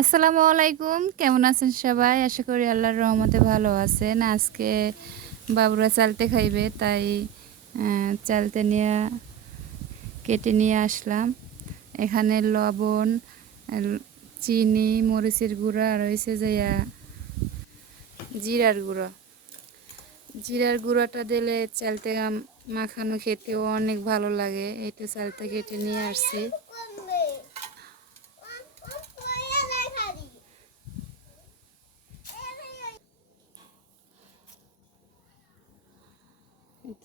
আসসালামু আলাইকুম। কেমন আছেন সবাই? আশা করি আল্লাহর রহমতে ভালো আছেন। আজকে বাবুরা চালতে খাইবে, তাই চালতে নিয়ে, কেটে নিয়ে আসলাম। এখানে লবণ চিনি, মরিচের গুঁড়া, আর হয়েছে যাইয়া জিরার গুঁড়ো। জিরার গুঁড়োটা দিলে চালতে মাখানো খেতেও অনেক ভালো লাগে। এই তো চালটা কেটে নিয়ে আসছি।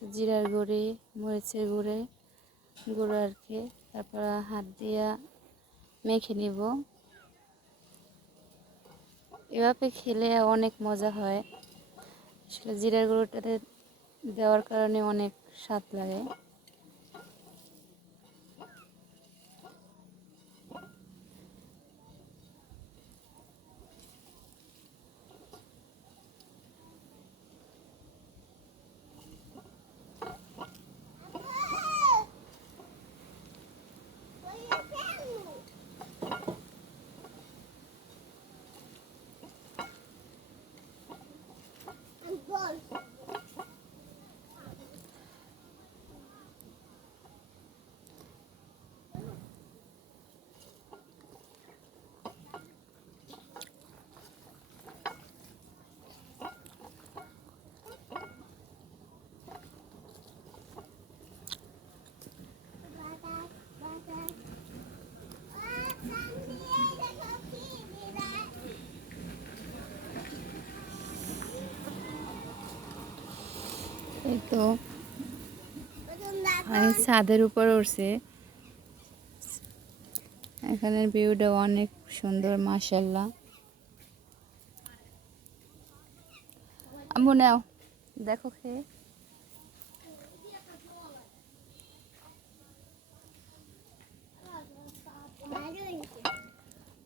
একটু জিরার গুঁড়ি, মরিচের গুঁড়ে, গুঁড়ো আর কি। তারপর হাত দিয়া মেখে নিব। এভাবে খেলে অনেক মজা হয়। আসলে জিরার গুঁড়োটাতে দেওয়ার কারণে অনেক স্বাদ লাগে। এই তো। আমি ছাদের উপর উঠছে এখানের ভিউটা অনেক সুন্দর মাশাল্লাহ আম্মু, নাও। দেখো খেয়ে।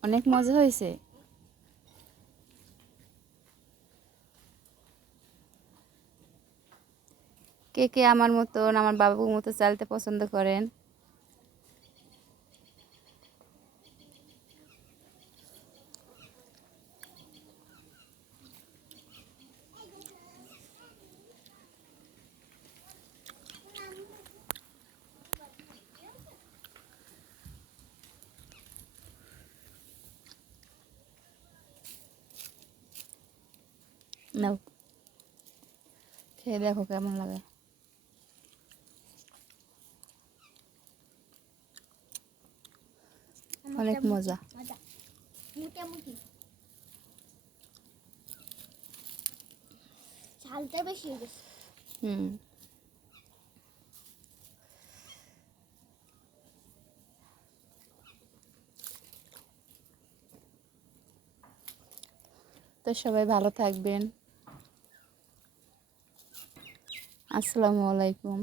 অনেক মজা হয়েছে। কে কে আমার মতন আমার বাবুর মতো চালতে পছন্দ করেন? খেয়ে দেখো কেমন লাগে। অনেক মজা। মোটামুটি। ঝালটা বেশি হয়ে গেছে। হুম। তো সবাই ভালো থাকবেন। আসসালামু আলাইকুম।